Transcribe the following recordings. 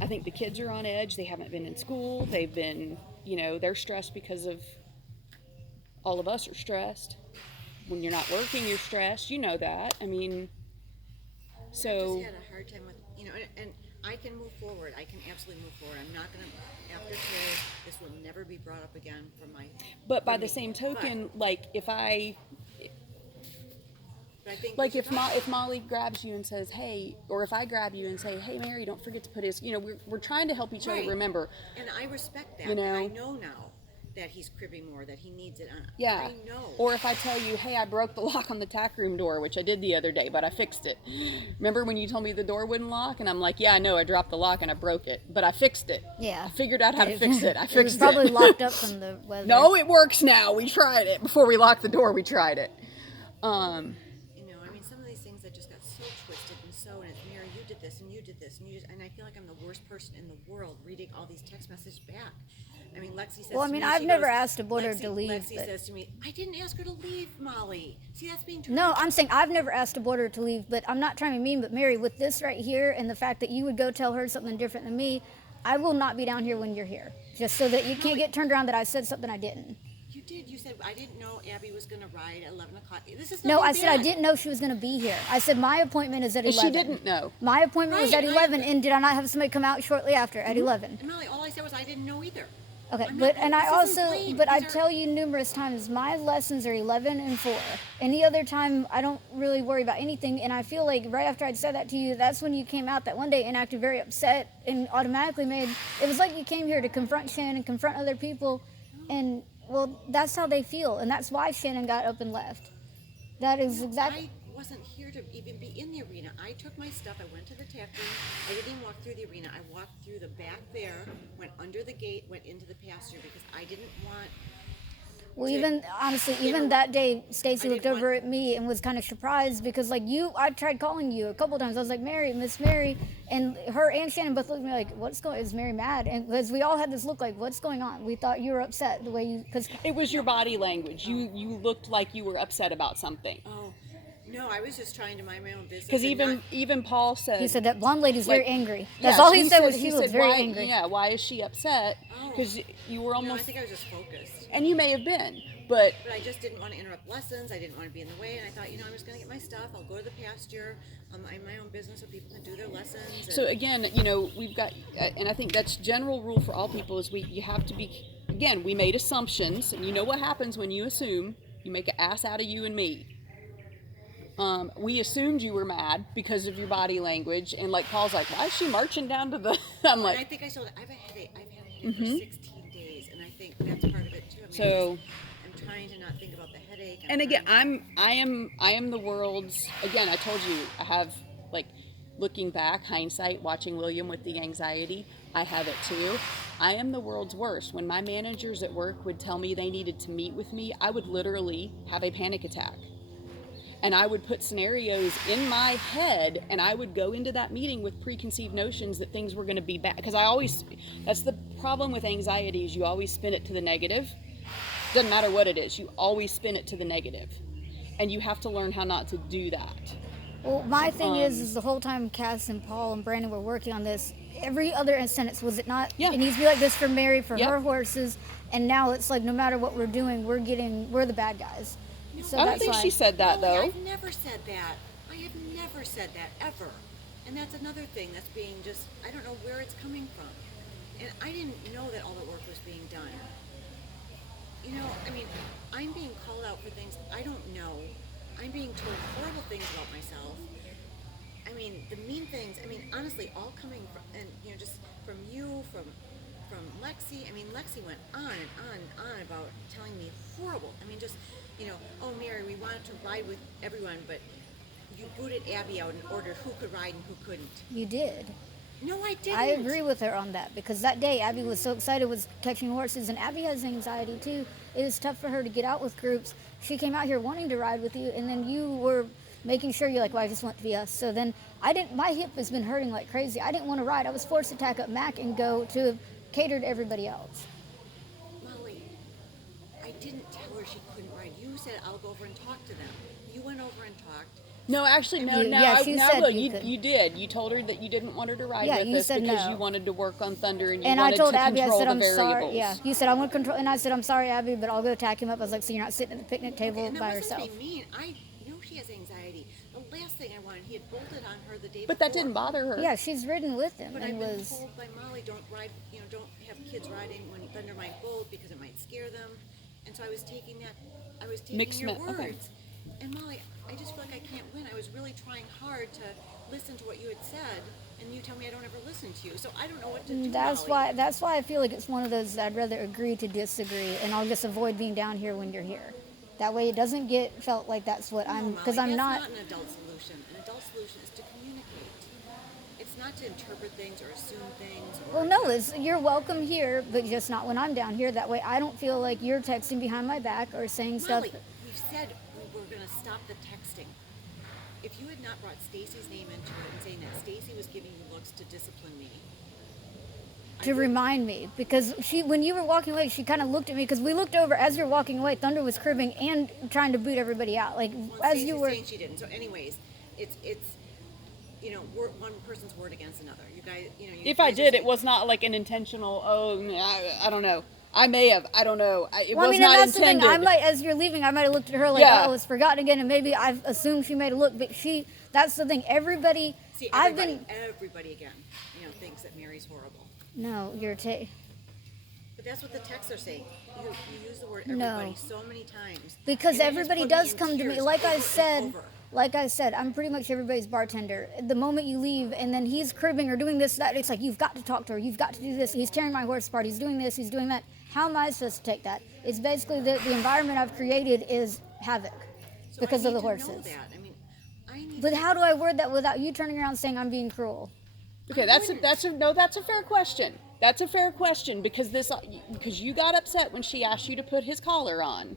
I think the kids are on edge. They haven't been in school. They've been, they're stressed because of all of us are stressed. When you're not working, you're stressed. You know that. I mean, I've just so had a hard time with, and I can move forward. I can absolutely move forward. I'm not going to, after today, this will never be brought up again but for by the me. same token, like But I think we like should talk about if Molly grabs you and says, "Hey," or if I grab you and say, "Hey, Mary, don't forget to put his," we're trying to help each other right. remember, And I respect that. you And I know. know now that he's cribbing more, that he needs it. Yeah. I know. Or if I tell you, hey, I broke the lock on the tack room door, which I did the other day, but I fixed it. Remember when you told me the door wouldn't lock? And I'm like, yeah, I know, I dropped the lock and I broke it, but I fixed it. Yeah. I figured out how to fix it. I It was fixed probably it. locked up from the weather. No, it works now. We tried it. Before we locked the door, we tried it. I mean, some of these things that just got so twisted and so, and it's Mary, you did this and you did this and I feel like I'm the worst person in the world reading all these text messages back. I mean, Lexi says. Well, I to mean, me, I've she never goes, asked a boarder to leave. Lexi but... says to me, I didn't ask her to leave, Molly. See, that's being. No, I'm saying I've never asked a boarder to leave, but I'm not trying to be mean. But Mary, with this right here and the fact that you would go tell her something different than me, I will not be down here when you're here, just so that you can't get turned around that I said something I didn't. You did. You said I didn't know Abby was going to ride at 11 o'clock. This is No, I nothing said I bad. didn't know she was going to be here. I said my appointment is at And 11. she didn't know. My appointment was Right, at and I- 11, and did I not have somebody come out shortly after at 11? And Molly, all I said was I didn't know either. Okay, I'm but not- and I this isn't also, blame. but I These are- tell you numerous times, my lessons are 11 and 4. Any other time, I don't really worry about anything. And I feel like right after I'd said that to you, that's when you came out that one day and acted very upset and automatically made. It was like you came here to confront Shannon and confront other people, and well, that's how they feel, and that's why Shannon got up and left. That is exactly. I wasn't here to even be in the arena. I took my stuff. I went to the tack room. I didn't even walk through the arena. I walked through the back there, went under the gate, went into the pasture because I didn't want. Well, to- even honestly, you even know, that day, Stacy I looked didn't over want- at me and was kind of surprised because, like you, I tried calling you a couple times. I was like, Mary, Miss Mary, and her and Shannon both looked at me like, "What's going? Is Mary mad?" And because we all had this look like, "What's going on?" We thought you were upset the way you, because It was your body language. You looked like you were upset about something. Oh, no, I was just trying to mind my own business. Because and even not- even Paul said he said that blonde lady's like, very angry. That's yeah, all he said was he she was said, very why, angry. Yeah, why is she upset? Oh. Because you were no, I almost, think I was just focused. and you may have been, but But I just didn't want to interrupt lessons. I didn't want to be in the way. And I thought, I'm just going to get my stuff. I'll go to the pasture. I'm my own business so people can do their lessons. And so again, we've got, and I think that's general rule for all people is you have to be, again, we made assumptions, and you know what happens when you assume, you make an ass out of you and me. We assumed you were mad because of your body language, and like Paul's like, why is she marching down to the, I'm And I like, think I told I have a headache. I've had a headache for 16 days. And I think that's part of it too. I mean, So- I'm trying to not think about the headache. and again, I am the world's, again, I told you, I have, like, looking back, hindsight, watching William with the anxiety, I have it too. I am the world's worst. When my managers at work would tell me they needed to meet with me, I would literally have a panic attack. And I would put scenarios in my head, and I would go into that meeting with preconceived notions that things were going to be bad. Because that's the problem with anxiety, is you always spin it to the negative. Doesn't matter what it is, you always spin it to the negative. And you have to learn how not to do that. Well, my thing is the whole time Cass and Paul and Brandon were working on this, every other sentence, was it not? Yeah. It needs to be like this for Mary, for Yep. her horses, and now it's like no matter what we're doing, we're the bad guys. So I don't that's think why. she said that, Molly, though. I've never said that. I have never said that ever. And that's another thing that's being just, I don't know where it's coming from. And I didn't know that all the work was being done. I mean, I'm being called out for things I don't know. I'm being told horrible things about myself. I mean, the mean things, honestly, all coming from, and, just from you, from Lexi. I mean, Lexi went on and on and on about telling me horrible. Oh, Mary, we wanted to ride with everyone, but you booted Abby out and ordered who could ride and who couldn't. You did. No, I didn't. I agree with her on that because that day Abby was so excited with catching horses, and Abby has anxiety too. It was tough for her to get out with groups. She came out here wanting to ride with you, and then you were making sure you're like, well, I just want to be us. So then my hip has been hurting like crazy. I didn't want to ride. I was forced to tack up Mac and go to cater to everybody else. Molly, I didn't tell her she couldn't ride. You said, I'll go over and talk to them. You went over and talked. No, actually, no, You- no. yes, you now said look, you could. you did. You told her that you didn't want her to ride Yeah, with you us said because no. you wanted to work on Thunder and you And I wanted told to Abby, I control said, the I'm sorry. variables. Yeah, you said, I want to control. And I said, I'm sorry, Abby, but I'll go tack him up. I was like, so you're not sitting at the picnic table And that by wasn't herself. to be mean. I know she has anxiety. The last thing I wanted, he had bolted on her the day But before. that didn't bother her. Yeah, she's ridden with him But I've and been was. told by Molly, don't ride, don't have kids riding when Thunder might bolt because it might scare them. And so I was taking Mixed your me- words. okay. And Molly, I just feel like I can't win. I was really trying hard to listen to what you had said, and you tell me I don't ever listen to you. So I don't know what to do. That's Molly. why I feel like it's one of those I'd rather agree to disagree, and I'll just avoid being down here when you're here. That way, it doesn't get felt like that's what No, I'm Molly, because I'm that's not. not an adult solution. An adult solution is to communicate. It's not to interpret things or assume things. Or Well, no, you're welcome here, but just not when I'm down here. That way, I don't feel like you're texting behind my back or saying stuff. Molly, we've said we were going to stop the texting. If you had not brought Stacy's name into it and saying that Stacy was giving you looks to discipline me, To remind me, because when you were walking away, she kind of looked at me because we looked over as you were walking away. Thunder was cribbing and trying to boot everybody out, like well, as Stacy's you were. saying she didn't. So, anyways, it's one person's word against another. You guys, you If I guys did, are- it was not like an intentional. Oh, I don't know. I may have. I don't know. It Well, I was mean, and not that's intended. the thing. I might, as you're leaving, I might have looked at her like, Yeah. oh, it's forgotten again, and maybe I've assumed she made a look, but that's the thing. Everybody, See, I've everybody again, thinks that Mary's horrible. no, But that's what the texts are saying. You use the word No. everybody so many times. because And it just everybody put me does in come to me. tears Like over I and said, over. I'm pretty much everybody's bartender. The moment you leave, and then he's cribbing or doing this, that, it's like, you've got to talk to her. You've got to do this. He's tearing my horse apart. He's doing this. He's doing that. How am I supposed to take that? It's basically the environment I've created is havoc So because I of the need to know horses. that. I mean, I need But to- how do I word that without you turning around saying I'm being cruel? Okay, that's a fair question. That's a fair question because you got upset when she asked you to put his collar on.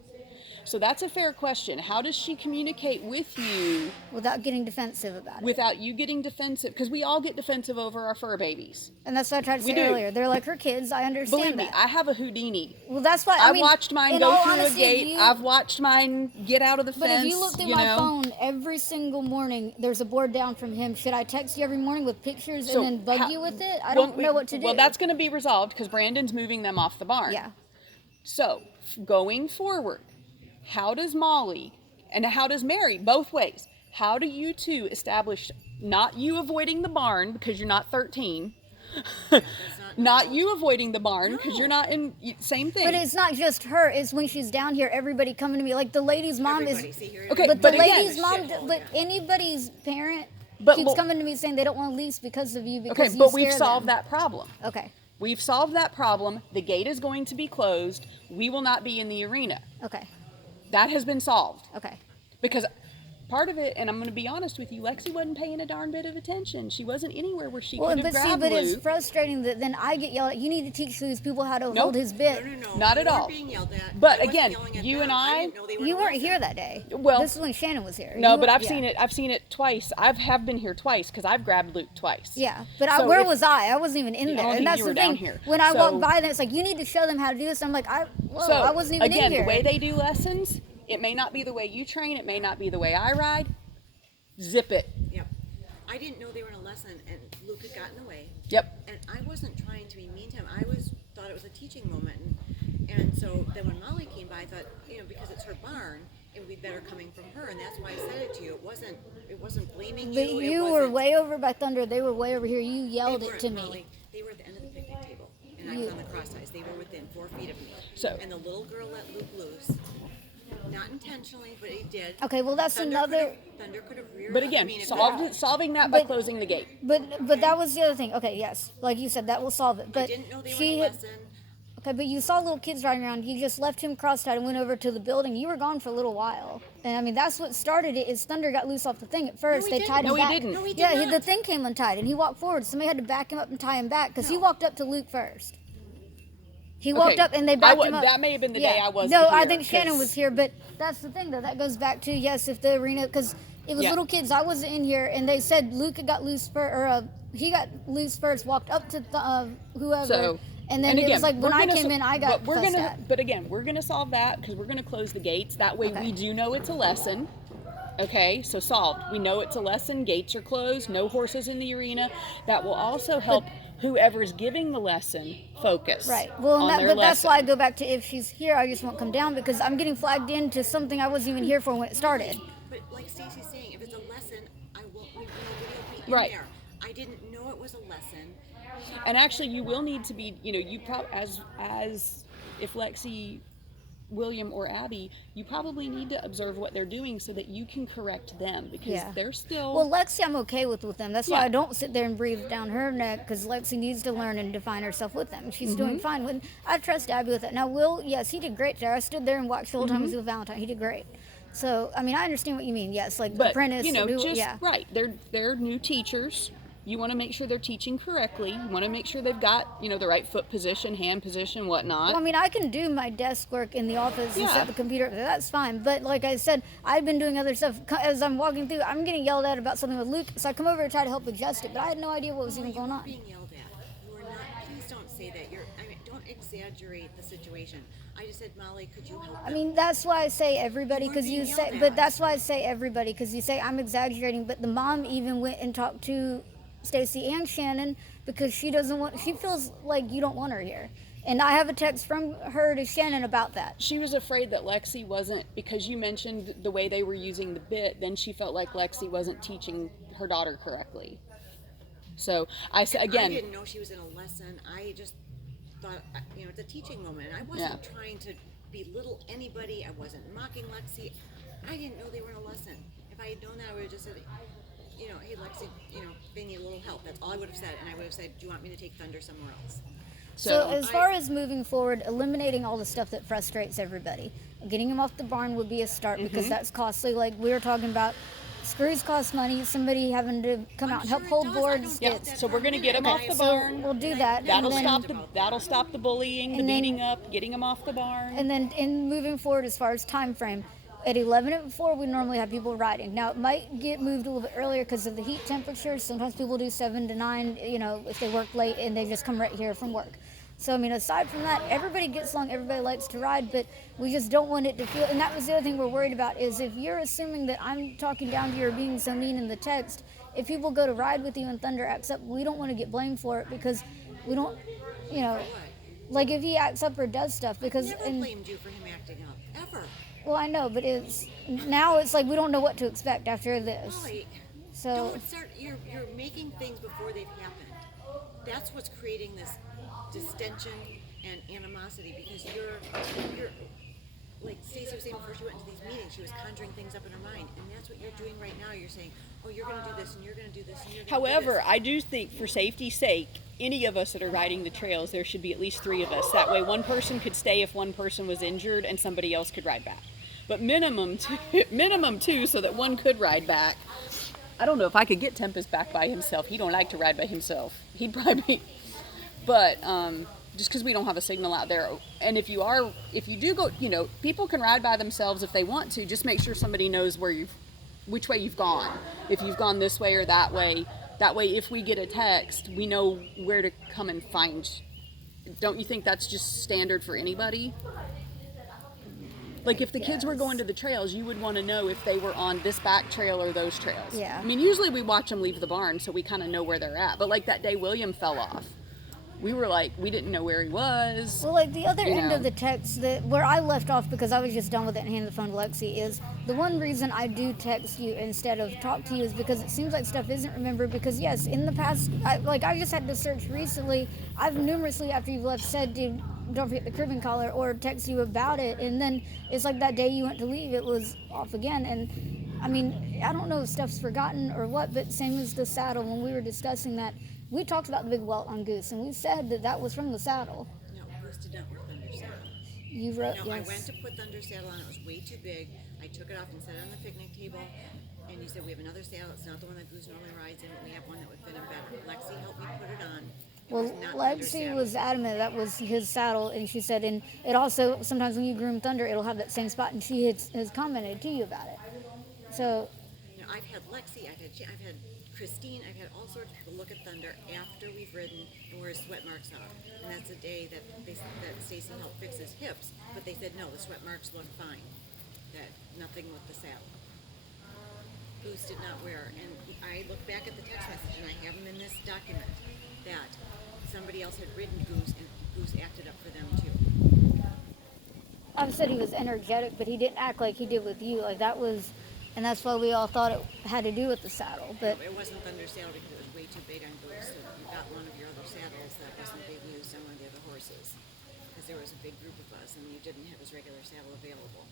So that's a fair question. How does she communicate with you Without getting defensive about it. without you getting defensive? Because we all get defensive over our fur babies. And that's what I tried to We say do. earlier. They're like her kids. I understand Believe me, that. I have a Houdini. Well, that's why I've watched mine in go all through honesty, a gate. I've watched mine get out of the But fence. if you look through my phone every single morning, there's a board down from him. Should I text you every morning with pictures So and then bug how- you with it? I well, don't know what to do. Well, that's going to be resolved because Brandon's moving them off the barn. yeah. So, going forward, how does Molly and how does Mary, both ways, how do you two establish not you avoiding the barn because you're not 13, not you avoiding the barn because you're not in, same thing. But it's not just her. It's when she's down here, everybody coming to me. Like the lady's mom Everybody, is. see, here it Okay, is. But the but again- lady's mom, Shithole, but yeah. anybody's parent But- keeps well- coming to me saying they don't want to lease because of you because okay, you but we've scare solved them. that problem. Okay. We've solved that problem. The gate is going to be closed. We will not be in the arena. Okay. That has been solved. Okay. Because part of it, and I'm going to be honest with you, Lexi wasn't paying a darn bit of attention. She wasn't anywhere where she Well, could have but see, grabbed but it's Luke. frustrating that then I get yelled at. You need to teach these people how to Nope. hold his bit. No. Not you at weren't all. being yelled at. But I wasn't again, yelling at you them. and I- didn't know they were You weren't listen. here that day. Well- this is when Shannon was here. No, You but were- I've yeah. seen it. I've seen it twice. Have been here twice because I've grabbed Luke twice. Yeah, but So where if- was I? I wasn't even in Yeah, I there, don't and think that's you the were down thing. here. When I So- walk by them, it's like you need to show them how to do this. I'm like, I wasn't even again, in here. the way they do lessons, it may not be the way you train. It may not be the way I ride. Zip it. Yep. I didn't know they were in a lesson, and Luke had gotten away. Yep. And I wasn't trying to be mean to him. Thought it was a teaching moment, and so then when Molly came by, I thought, because it's her barn, it would be better coming from her, and that's why I said it to you. It wasn't blaming But you. you were way over by Thunder. They were way over here. You yelled They it weren't, to me. Molly. They were at the end of the picnic table, and I was on the cross ties. They were within 4 feet of me. So- and the little girl let Luke loose, not intentionally, but he did. Okay, well that's another. Thunder could have reared. But up. again, I mean, if solving that by But- closing the gate. But that was the other thing. Okay, yes, like you said, that will solve it. I But didn't know they were she in a had. lesson. Okay, but you saw little kids riding around. You just left him cross-tied and went over to the building. You were gone for a little while, and I mean that's what started it. Is Thunder got loose off the thing at first? he They didn't. tied him No, he back. didn't. No, he did Yeah, not. the thing came untied, and he walked forward. Somebody had to back him up and tie him back because he No. walked up to Luke first. He walked up and they backed him up. That may have been the day I wasn't No, I here, think Shannon 'cause- was here, but that's the thing though. That goes back to yes, if the arena because it was Yeah. little kids. I wasn't in here, and they said Luke had got loose first, or he got loose first. Walked up to whoever, So, and then it was like we're when I gonna came so- in, I got but we're fussed gonna. at. But again, we're gonna solve that because we're gonna close the gates. That way, Okay. we do know it's a lesson. Okay, so solved. We know it's a lesson. Gates are closed. No horses in the arena. That will also help whoever's giving the lesson focus Right. Well, on their but that's lesson. why I go back to if she's here, I just won't come down because I'm getting flagged into something I wasn't even here for when it started. But like Stacy's saying, if it's a lesson, I will. We will video be Right. in there. I didn't know it was a lesson. And actually, you will need to be, you probably, as if Lexi, William, or Abby, you probably need to observe what they're doing so that you can correct them because Yeah. they're still. Well, Lexi, I'm okay with them. That's why Yeah. I don't sit there and breathe down her neck because Lexi needs to learn and define herself with them. She's doing fine. When I trust Abby with it. Now, Will, yes, he did great there. I stood there and watched the whole time he was with Valentine. He did great. So, I mean, I understand what you mean. Yes, like But apprentice. just yeah. right. They're new teachers. You want to make sure they're teaching correctly. You want to make sure they've got the right foot position, hand position, whatnot. Well, I mean, I can do my desk work in the office and Yeah. set the computer up there. That's fine. But like I said, I've been doing other stuff. As I'm walking through, I'm getting yelled at about something with Luke. So I come over and try to help adjust it. But I had no idea what was even going on. Being yelled at. You are not. Please don't say that. Don't exaggerate the situation. I just said, Molly, could you help? I mean, that's why I say everybody You weren't because you being say, yelled but at. that's why I say everybody because you say I'm exaggerating. But the mom even went and talked to Stacy and Shannon because she doesn't want. She feels like you don't want her here. And I have a text from her to Shannon about that. She was afraid that Lexi wasn't, because you mentioned the way they were using the bit, then she felt like Lexi wasn't teaching her daughter correctly. So I said I again, didn't know she was in a lesson. I just thought, it's a teaching moment. And I wasn't Yeah. trying to belittle anybody. I wasn't mocking Lexi. I didn't know they were in a lesson. If I had known that, I would have just said, hey Lexi, they need a little help. That's all I would have said. And I would have said, do you want me to take Thunder somewhere else? So as far as moving forward, eliminating all the stuff that frustrates everybody, getting them off the barn would be a start because that's costly. Like we were talking about, screws cost money. Somebody having to come out and help sure it hold does. I boards. don't yeah. doubt that So we're gonna get them for a off minute. the So barn. we'll do that. That'll and then, stop the bullying, the And then- beating up, getting them off the barn. And then in moving forward, as far as time frame, at 11 and 4, we normally have people riding. Now it might get moved a little bit earlier because of the heat temperatures. Sometimes people do 7 to 9. If they work late and they just come right here from work. So I mean, aside from that, everybody gets along. Everybody likes to ride, but we just don't want it to feel. And that was the other thing we're worried about is if you're assuming that I'm talking down to you or being so mean in the text. If people go to ride with you and Thunder acts up, we don't want to get blamed for it because we don't, like if he acts up or does stuff because Never blamed you for him acting up. Ever. well, I know, but it's like we don't know what to expect after this. Molly, So don't start. You're making things before they've happened. That's what's creating this distension and animosity because you're like Stacey was saying before she went into these meetings, she was conjuring things up in her mind, and that's what you're doing right now. You're saying, "Oh, you're going to do this, and you're going to do this, and you're going to do However, this." I do think for safety's sake, any of us that are riding the trails, there should be at least 3 of us. That way one person could stay if one person was injured and somebody else could ride back. But minimum 2 so that one could ride back. I don't know if I could get Tempest back by himself. He don't like to ride by himself. He'd probably but just because we don't have a signal out there. And if you do go, people can ride by themselves if they want to. Just make sure somebody knows which way you've gone. If you've gone this way or that way. That way, if we get a text, we know where to come and find. Don't you think that's just standard for anybody? Like if the kids were going to the trails, you would want to know if they were on this back trail or those trails. Yeah. I mean, usually we watch them leave the barn, so we kind of know where they're at. But like that day William fell off, we were like, we didn't know where he was. well, like the other You end know. of the text where I left off because I was just done with it and handed the phone to Lexi is the one reason I do text you instead of talk to you is because it seems like stuff isn't remembered because yes, in the past, I just had to search recently. I've numerously after you've left said, dude, don't forget the cribbing collar or text you about it, and then it's like that day you went to leave, it was off again. And I mean, I don't know if stuff's forgotten or what, but same as the saddle when we were discussing that. We talked about the big welt on Goose, and we said that was from the saddle. No, Goose did not wear Thunder saddle. You wrote, No, yes. I went to put Thunder saddle on. It was way too big. I took it off and set it on the picnic table. And you said we have another saddle. It's not the one that Goose normally rides in. We have one that would fit him better. Lexi helped me put it on. It Well, was not Thunder Lexi saddle. was adamant that was his saddle, and she said, and it also, sometimes when you groom Thunder, it'll have that same spot, and she has commented to you about it. So, I've had Lexi, I've had Christine, I've had all sorts of people look at Thunder after we've ridden and where his sweat marks are. And that's the day that Stacy helped fix his hips. But they said, no, the sweat marks look fine. That nothing with the saddle. Goose did not wear. And I look back at the text message, and I have them in this document, that somebody else had ridden Goose, and Goose acted up for them too. I said he was energetic, but he didn't act like he did with you. Like that was, and that's why we all thought it had to do with the saddle. But It wasn't Thunder Saddle because it was way too big on Goose. So you got one of your other saddles that wasn't being used on one of the other horses. Because there was a big group of us and you didn't have his regular saddle available.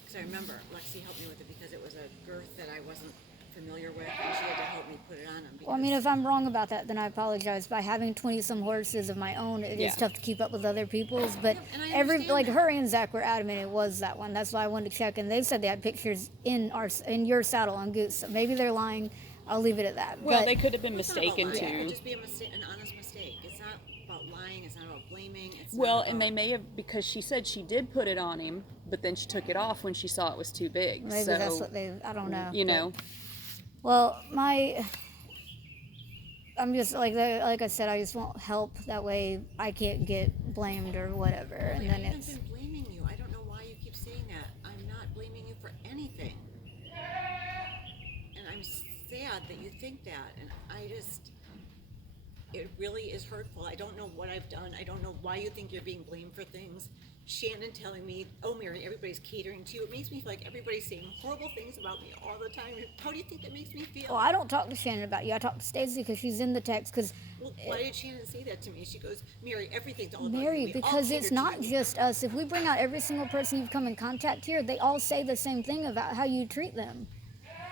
Because I remember Lexi helped me with it because it was a girth that I wasn't familiar with, and she had to help me put it on him. well, I mean, if I'm wrong about that, then I apologize. By having 20-some horses of my own, it is Yeah. tough to keep up with other people's. But Yeah, and I every understand like that. her and Zach were adamant it was that one. That's why I wanted to check, and they said they had pictures in your saddle on Goose. So maybe they're lying. I'll leave it at that. Well, but they could have been It's not about mistaken lying. It could too. just be a mistake, an honest mistake. It's not about lying. It's not about blaming. It's Well, not and about, they may have, because she said she did put it on him, but then she took it off when she saw it was too big. maybe so, that's what they. I don't know. you but- know, Well, I'm just like I said, I just want help. That way, I can't get blamed or whatever. And I then haven't it's been blaming you. I don't know why you keep saying that. I'm not blaming you for anything. And I'm sad that you think that. And it really is hurtful. I don't know what I've done. I don't know why you think you're being blamed for things. Shannon telling me, oh, Mary, everybody's catering to you. It makes me feel like everybody's saying horrible things about me all the time. How do you think that makes me feel? well, I don't talk to Shannon about you. I talk to Stacey because she's in the text. Because Well, why did Shannon say that to me? She goes, Mary, everything's all about you. Mary, We all because cater it's to not you." just us. If we bring out every single person you've come in contact here, they all say the same thing about how you treat them.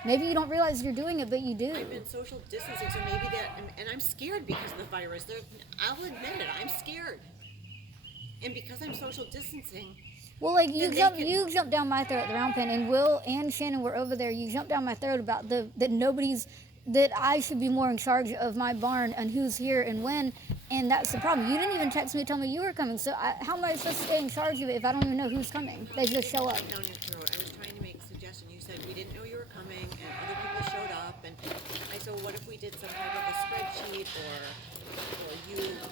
Maybe you don't realize you're doing it, but you do. I've been social distancing, so maybe and I'm scared because of the virus. I'll admit it, I'm scared. And because I'm social distancing, Well, like Then they you jumped down my throat at the round pen, and Will and Shannon were over there. You jumped down my throat about that I should be more in charge of my barn and who's here and when, and that's the problem. You didn't even text me to tell me you were coming. So how am I supposed to stay in charge of it if I don't even know who's coming? They just show up. down your throat. I was trying to make a suggestion. You said we didn't know you were coming, and other people showed up. And I said, well, what if we did some type of a spreadsheet, or you know,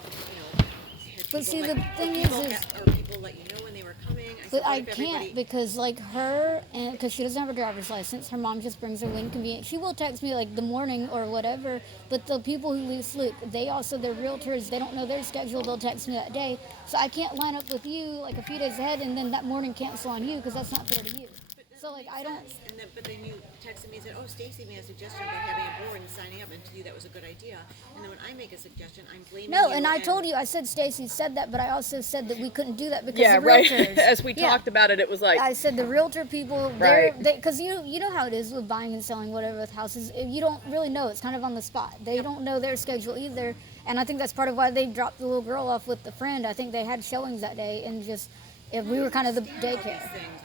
had But people see, let- the or thing people is- ha- or people let you know when they were coming. I said, But what I if everybody- can't because like her, and because she doesn't have a driver's license, her mom just brings her when convenient. She will text me like the morning or whatever. But the people who leave Sloop, they're realtors. They don't know their schedule. They'll text me that day. So I can't line up with you like a few days ahead and then that morning cancel on you because that's not fair to you. But that So like makes I don't. sense. But then you texted me and said, "Oh, Stacy made a suggestion about having a board and signing up, and to you that was a good idea." And then when I make a suggestion, I'm blaming No, you. and I told you, I said Stacy said that, but I also said that we couldn't do that because yeah, the right. realtors. As we Yeah. talked about it, it was like, I said the realtor people, Right. because you know how it is with buying and selling whatever with houses. You don't really know. It's kind of on the spot. They don't know their schedule either, and I think that's part of why they dropped the little girl off with the friend. I think they had showings that day, and just if we were kind of the understand all daycare. these things.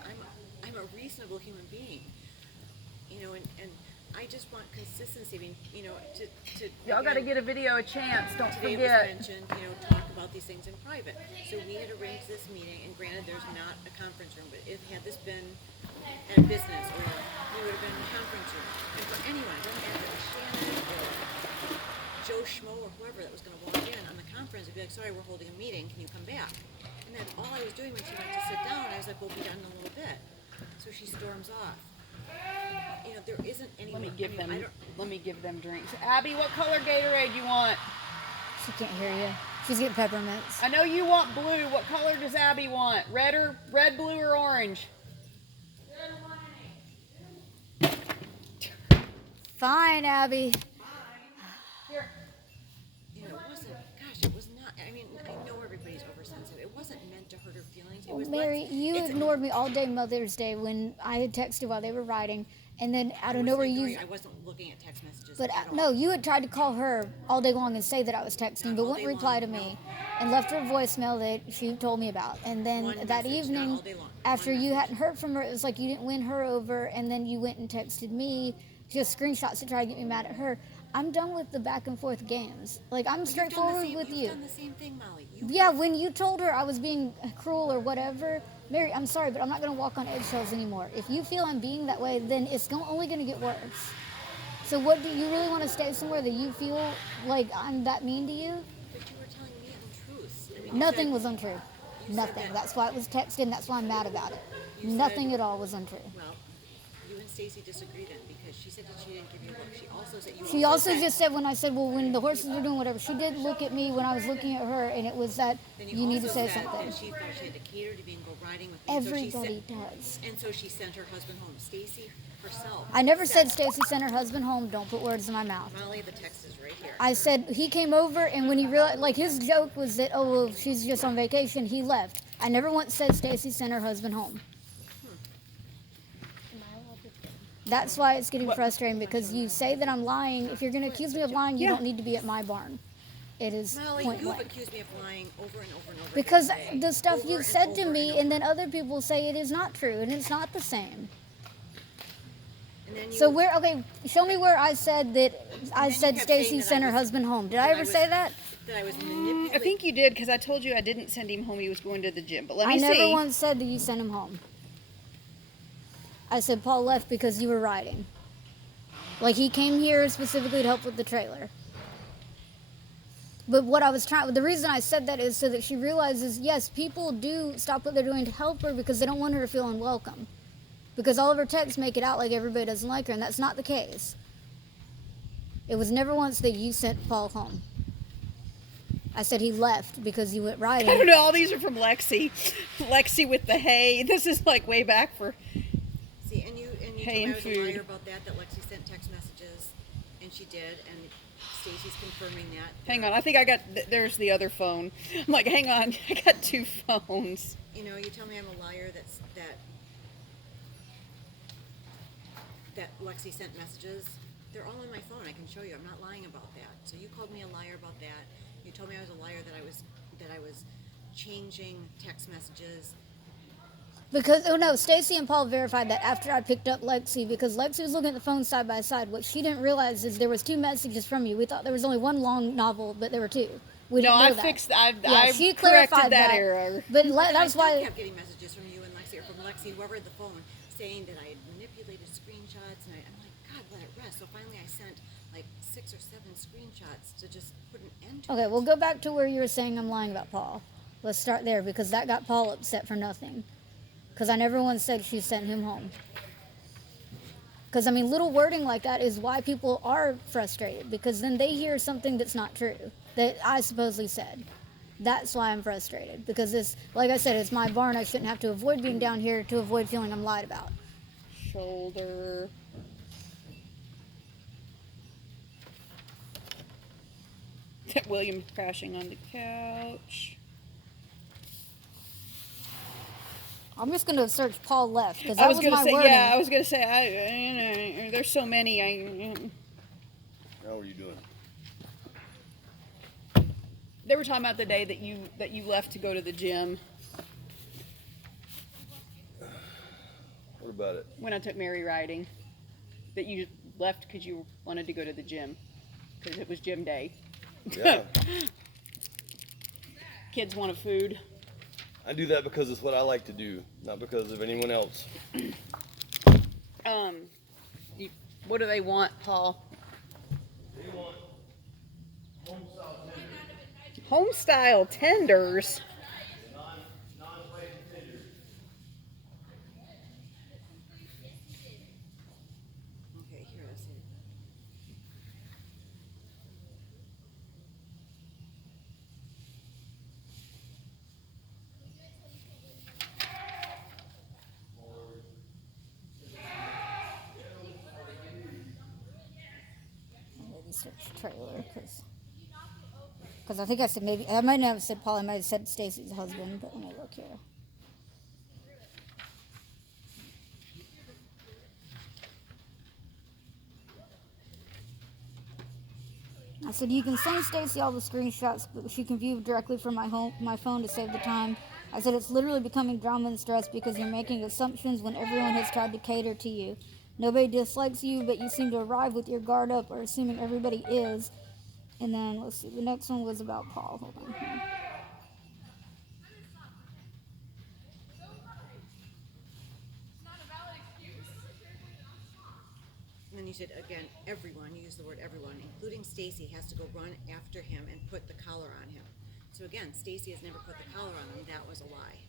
I'm a reasonable human being, and I just want consistency. I mean, to y'all got to get a video a chance. Don't today forget. was mentioned, talk about these things in private. So we had arranged this meeting, and granted, there's not a conference room, but if had this been at a business, or we would have been in a conference room. And for anyone, it doesn't matter if it's Shannon or Joe Schmo or whoever that was going to walk in on the conference, and be like, "Sorry, we're holding a meeting. Can you come back?" And then all I was doing when she went to sit down, I was like, "We'll be done in a little bit." So she storms off. There isn't anyone. Let me give them drinks. Abby, what color Gatorade you want? She can't hear you. She's getting peppermints. I know you want blue. What color does Abby want? Red, blue, or orange? Fine, Abby. Here. It wasn't. Gosh, it was not. I mean, I know everybody's oversensitive. It wasn't meant to hurt her feelings. It was. Mary, you it's- ignored me all day Mother's Day when I had texted while they were riding, and then out I of wasn't nowhere ignoring you. you. I wasn't looking at text messages. But at all. no, you had tried to call her all day long and say that I was texting, Not but all wouldn't day reply long, to no. me, and left her a voicemail that she told me about. And then One that message, not evening, all day long. after One you message. hadn't heard from her, it was like you didn't win her over, and then you went and texted me just screenshots to try to get me mad at her. I'm done with the back and forth games. Like I'm You've done the straightforward same- with you've you. done the same thing, Molly. Yeah, when you told her I was being cruel or whatever, Mary, I'm sorry, but I'm not going to walk on eggshells anymore. If you feel I'm being that way, then it's only going to get worse. So what do you really want to stay somewhere that you feel like I'm that mean to you? But you were telling me untruths. I mean, you Nothing said- was untrue. Nothing. that- That's why it was texted, and that's why I'm mad about it. You Nothing said- at all was untrue. Well, you and Stacy disagree then, because she said that she didn't give you a look. She also said you. She also just said when I said, well, when the horses were doing whatever, she did look at me when I was looking at her, and it was that Then you need to also say said something. that she thought she had to cater to being go riding with me. Everybody does. And so she sent her husband home. Stacy herself. I never said Stacy sent her husband home. Don't put words in my mouth. Molly, the text is right here. I said he came over, and when he realized, like his joke was that, oh, well, she's just on vacation, he left. I never once said Stacy sent her husband home. That's why it's getting frustrating, because you say that I'm lying. If you're going to accuse me of lying, you Yeah. don't need to be at my barn. It is Molly, point you've blank. accused me of lying over and over and over Because again. the stuff Over you've and said to over me, and and then other people say it is not true, and it's not the same. And then you, So where? Okay, show me where I said that. I then you said kept saying Stacy that I sent her was- husband home. Did that I I ever was- say that? that I was manipulating. I think you did, because I told you I didn't send him home. He was going to the gym. But let me I never see. once said that you sent him home. I said Paul left because you were riding. Like he came here specifically to help with the trailer. But what I was trying, the reason I said that is so that she realizes, yes, people do stop what they're doing to help her because they don't want her to feel unwelcome. Because all of her texts make it out like everybody doesn't like her, and that's not the case. It was never once that you sent Paul home. I said he left because you went I don't riding. know. All these are from Lexi. Lexi with the hay. This is like way back for. See, and you Hay told me I and was food. a liar about that. That Lexi sent text messages, and she did, and Stacy's confirming that. Hang on. I think I got. There's the other phone. I'm like, hang on. I got two phones. You know, you tell me I'm a liar. That Lexi sent messages. They're all on my phone. I can show you. I'm not lying about that. So you called me a liar about that. You told me I was a liar that I was changing text messages. Because, oh no, Stacy and Paul verified that after I picked up Lexi, because Lexi was looking at the phone side by side. What she didn't realize is there was 2 messages from you. We thought there was only one long novel, but there were 2. We No, didn't know I that. fixed. I've she corrected clarified that error. But And that's I still why. kept getting messages from you and Lexi, or from Lexi, whoever had the phone, saying that I had manipulated screenshots, and I'm like, God, let it rest. So finally, I sent like 6 or 7 screenshots to just put an end to it. Okay, we'll go back to where you were saying I'm lying about Paul. Let's start there, because that got Paul upset for nothing. Because I never once said she sent him home. Because, I mean, little wording like that is why people are frustrated, because then they hear something that's not true, that I supposedly said. That's why I'm frustrated, because this, like I said, it's my barn. I shouldn't have to avoid being down here to avoid feeling I'm lied about. Shoulder. William crashing on the couch. I'm just going to search Paul left, because I that was was gonna my say, wording. yeah. I was gonna say, there's so many. How are you doing? They were talking about the day that you left to go to the gym What about it? when I took Mary riding. That you left because you wanted to go to the gym because it was gym day. Yeah, Kids wanted food. I do that because it's what I like to do, not because of anyone else. What do they want, Paul? They want Home style tenders. non-spicy tenders. Okay, here, let's see. Maybe search trailer, because I think I said maybe, I might not have said Paul, I might have said Stacy's husband, but let me look here. I said you can send Stacy all the screenshots, but she can view directly from my phone to save the time. I said it's literally becoming drama and stress because you're making assumptions when everyone has tried to cater to you. Nobody dislikes you, but you seem to arrive with your guard up or assuming everybody is. And then, let's see, the next one was about Paul. Hold on here. And then you said again, everyone. You used the word everyone, including Stacy, has to go run after him and put the collar on him. So again, Stacy has never put the collar on him. That was a lie.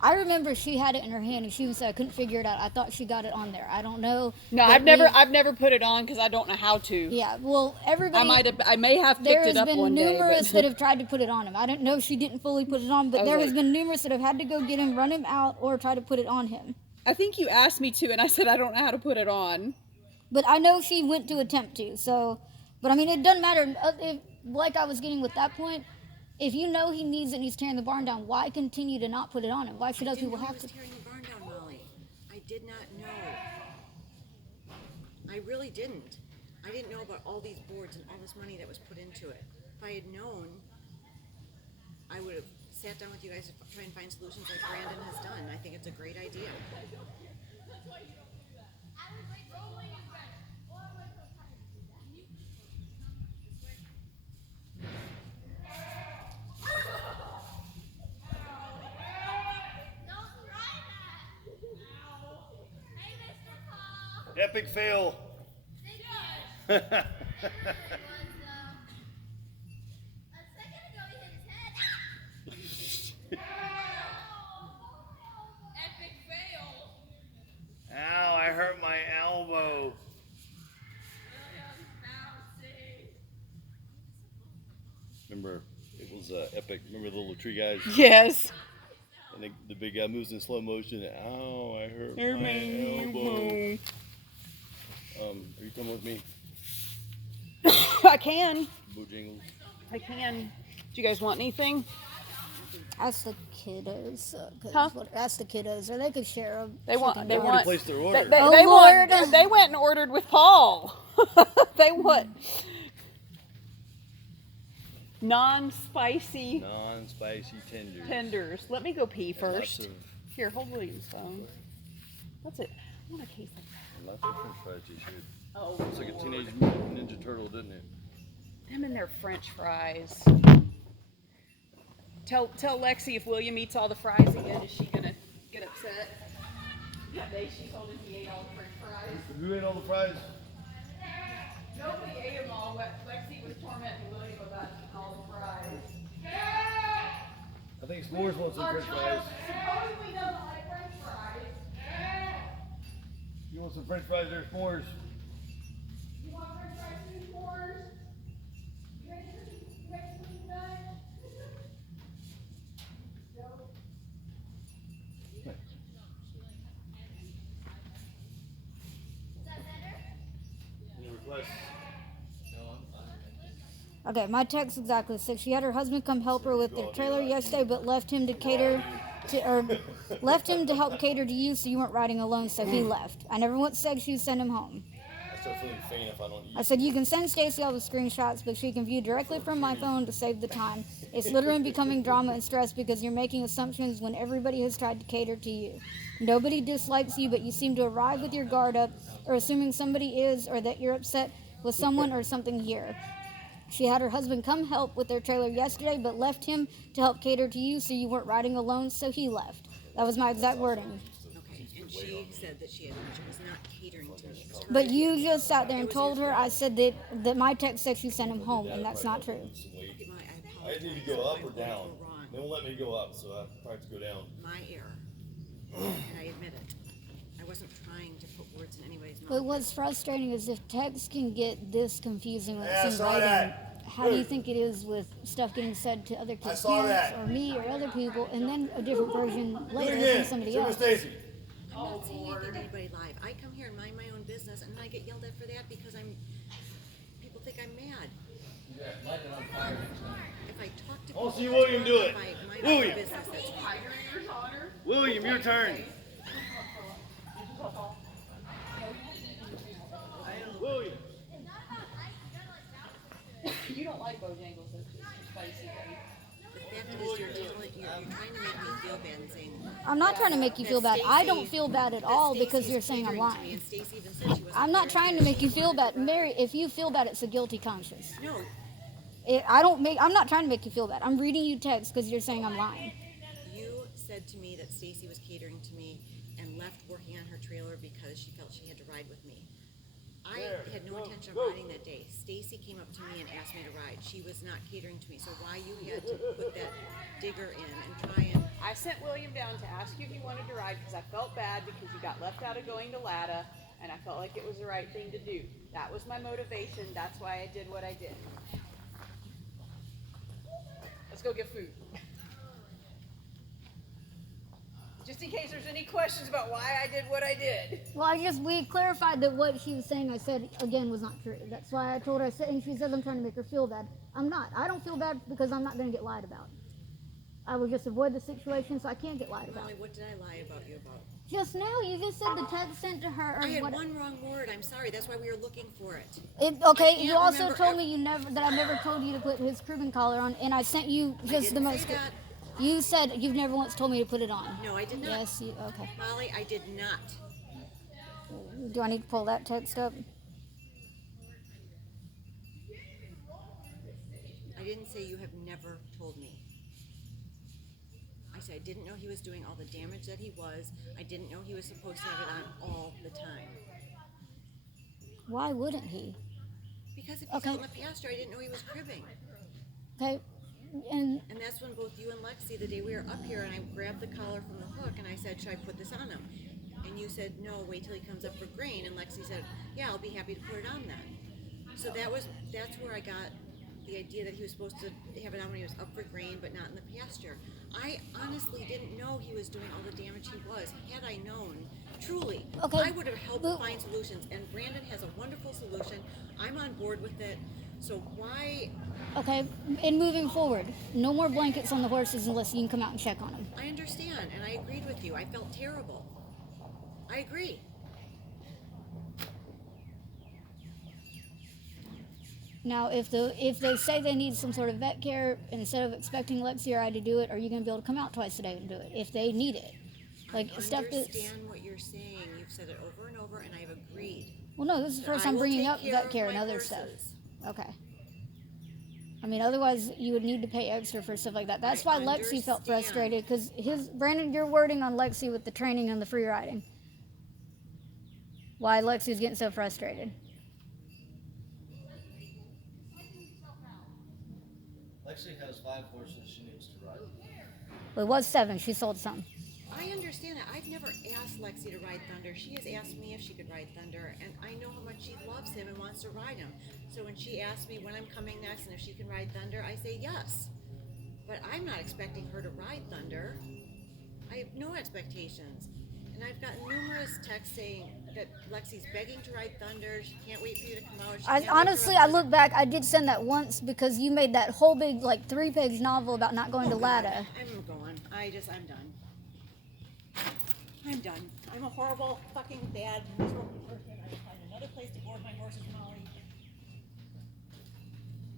I remember she had it in her hand and she even said I couldn't figure it out. I thought she got it on there. I don't know. No, But I've never put it on because I don't know how to. Yeah, well, everybody. I may have There picked has it up been one day. numerous But that have tried to put it on him. I don't know if she didn't fully put it on, but was there has like- been numerous that have had to go get him, run him out, or try to put it on him. I think you asked me to, and I said I don't know how to put it on. But I know she went to attempt to. So, but I mean, it doesn't matter. If, like I was getting with that point, if you know he needs it and he's tearing the barn down, why continue to not put it on him? Why should other Didn't people know he have was to? tearing the barn down, Molly. I did not know. I really didn't. I didn't know about all these boards and all this money that was put into it. If I had known, I would have sat down with you guys to try and find solutions like Brandon has done. I think it's a great idea. Epic fail. Ow, I hurt my elbow. Remember, it was epic. Remember the little tree guys? Yes. And the big guy moves in slow motion. Ow, I hurt my elbow. Are you coming with me? I can. Bojangles. I can. Do you guys want anything? Ask the kiddos. Huh? Ask the kiddos, or they could share them. They want. They already want. placed their They, order. they, Oh, they want. Lord. They went and ordered with Paul. They want non-spicy Non-spicy tenders. tenders. Let me go pee And lots first. of- Here, hold William's phone. What's it? I want a case like that. Lots of French fries, you should. Oh, It's like a Teenage Mutant Ninja Turtle, didn't it? them and their French fries. Tell Lexi if William eats all the fries again, is she gonna get upset? That day she told him he ate all the French fries. Who ate all the fries? Nobody ate them all. Lexi was tormenting William about eating all the fries. I think S'mores wants some French fries. supposedly doesn't like French fries. You want some French fries or S'mores? You want French fries too, s'mores? You ready to eat that? Any requests? Okay, my text exactly said she had her husband come help her with their trailer yesterday, but left him to help cater to you, so you weren't riding alone, so he left. I never once said she'd send him home. I start feeling faint if I don't eat. I said you can send Stacy all the screenshots, but she can view directly from my phone to save the time. It's literally becoming drama and stress because you're making assumptions when everybody has tried to cater to you. Nobody dislikes you, but you seem to arrive with your guard up, or assuming somebody is, or that you're upset with someone or something here. She had her husband come help with their trailer yesterday, but left him to help cater to you, so you weren't riding alone, so he left. That was my exact wording. Okay, and she said that she was not catering to me. It was her But idea. you just sat there and told her, I said that my text said she sent him home, and that's not true. Okay, Molly, I I apologize. need to go up or I down. went wrong. They won't let me go up, so I probably have to go down. My error. And I admit it. I wasn't trying to put words in anybody's mouth. But what's frustrating is if text can get this confusing when Yeah, it's in I saw writing, that. how do you think it is with stuff getting said to other kids' saw parents that. or me or other people, and then a different version Do it later again. from somebody Sit with else? Stacy. I'm not saying anything to anybody live. I come here and mind my own business, and I get yelled at for that because people think I'm mad. If I talk to people, see William do it. if I mind my own William. business, that's fine. William, your turn. William. You don't like Bojangles, so it's just spicy, right? The fact is, you're trying to make me feel bad and saying I'm not trying to make you feel bad. I don't feel bad at that all because Stacey's you're saying I'm catering to me, lying. and Stacey even said she wasn't I'm not catering trying to make you feel bad. Mary, if you feel bad, it's a guilty conscience. No, I'm not trying to make you feel bad. I'm reading you text because you're saying I'm lying. you said to me that Stacey was catering to me and left working on her trailer because she felt she had to ride with me. I had no intention of riding that day. Stacey came up to me and asked me to ride. She was not catering to me. So why you had to put that digger in and try and... I sent William down to ask you if you wanted to ride because I felt bad because you got left out of going to LADA, and I felt like it was the right thing to do. That was my motivation. That's why I did what I did. Let's go get food. Just in case there's any questions about why I did what I did. Well, I guess we clarified that what she was saying, I said, again, was not true. That's why I told her, and she says I'm trying to make her feel bad. I'm not. I don't feel bad because I'm not going to get lied about. I would just avoid the situation so I can't get lied about. Molly, what did I lie about you about? Just now, you just said the text sent to her. Or I had what, one wrong word. I'm sorry. That's why we were looking for it. okay, I you can't also remember told me that I never told you to put his Cuban collar on, and I sent you just the didn't most. say that. You said you've never once told me to put it on. No, I did not. Yes, okay. Molly, I did not. Do I need to pull that text up? I didn't say you have never told me. I said I didn't know he was doing all the damage that he was. I didn't know he was supposed to have it on all the time. Why wouldn't he? Because if he's out in the pasture, I didn't know he was cribbing. Okay, and And that's when both you and Lexi, the day we were up here, and I grabbed the collar from the hook, and I said, should I put this on him? And you said, no, wait till he comes up for grain. And Lexi said, yeah, I'll be happy to put it on then. So that's where I got the idea that he was supposed to have it on when he was up for grain, but not in the pasture. I honestly didn't know he was doing all the damage he was. Had I known, truly, Okay, I would have helped find solutions. And Brandon has a wonderful solution. I'm on board with it. So why? okay, and moving forward, no more blankets on the horses unless you can come out and check on them. I understand, and I agreed with you. I felt terrible. I agree. Now, if they say they need some sort of vet care, instead of expecting Lexi or I to do it, are you going to be able to come out twice a day and do it if they need it? Like I stuff that's. understand what you're saying. You've said it over and over, and I've agreed. Well, no, this is the first I time will bringing take up vet of care and my other stuff. horses. Okay. I mean, otherwise you would need to pay extra for stuff like that. That's why Lexi felt understand. frustrated because Brandon, your wording on Lexi with the training and the free riding. Why Lexi's getting so frustrated? Lexi has 5 horses she needs to ride. Well, it was 7. She sold some. I understand that. I've never asked Lexi to ride Thunder. She has asked me if she could ride Thunder, and I know how much she loves him and wants to ride him. So when she asks me when I'm coming next and if she can ride Thunder, I say yes. But I'm not expecting her to ride Thunder. I have no expectations. And I've gotten numerous texts saying that Lexi's begging to ride Thunder. She can't wait for you to come out. She can't wait to Honestly, ride I Thunder. look back. I did send that once because you made that whole big, like, 3-page novel about not going to LADA. I'm going. I'm done. I'm done. I'm a horrible, fucking bad, miserable person. I will find another place to board my horses, Molly.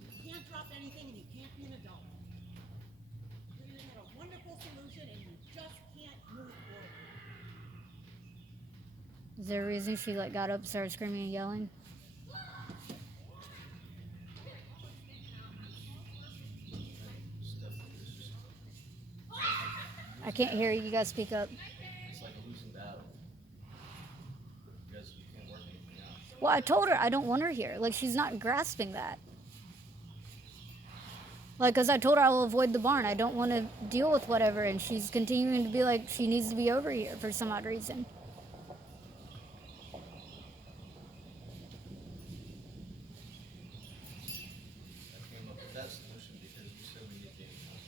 You can't drop anything and you can't be an adult. You had a wonderful solution and you just can't move forward. Is there a reason she, like, got up and started screaming and yelling? I can't hear you. You guys speak up. It's like a losing battle. Because you can't work anything out. Well, I told her I don't want her here. Like, she's not grasping that. Like, because I told her I will avoid the barn. I don't want to deal with whatever. And she's continuing to be like, she needs to be over here for some odd reason. I came up with that solution because you said we need game time.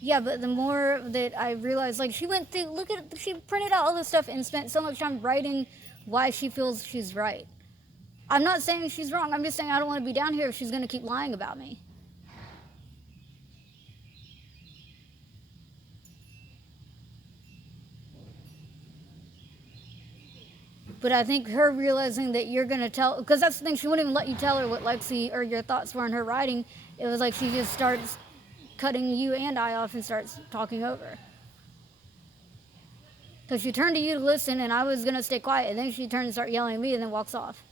Yeah, but the more that I realized, like, she went through, she printed out all this stuff and spent so much time writing why she feels she's right. I'm not saying she's wrong. I'm just saying I don't want to be down here if she's going to keep lying about me. But I think her realizing that you're going to tell, because that's the thing, she wouldn't even let you tell her what Lexi or your thoughts were on her writing. It was like she just starts cutting you and I off and starts talking over. Because she turned to you to listen and I was going to stay quiet, and then she turned and started yelling at me and then walks off.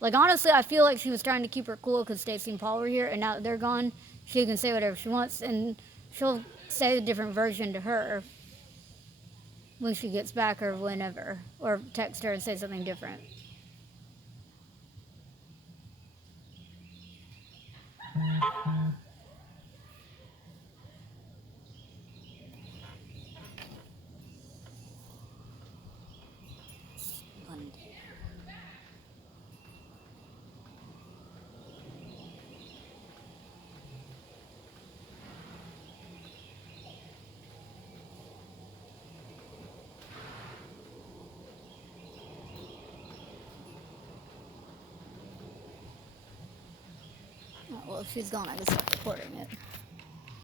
Like, honestly, I feel like she was trying to keep her cool because Stacy and Paul were here, and now that they're gone, she can say whatever she wants, and she'll say a different version to her when she gets back or whenever, or text her and say something different. London. Oh, well, if she's gone, I can start recording it.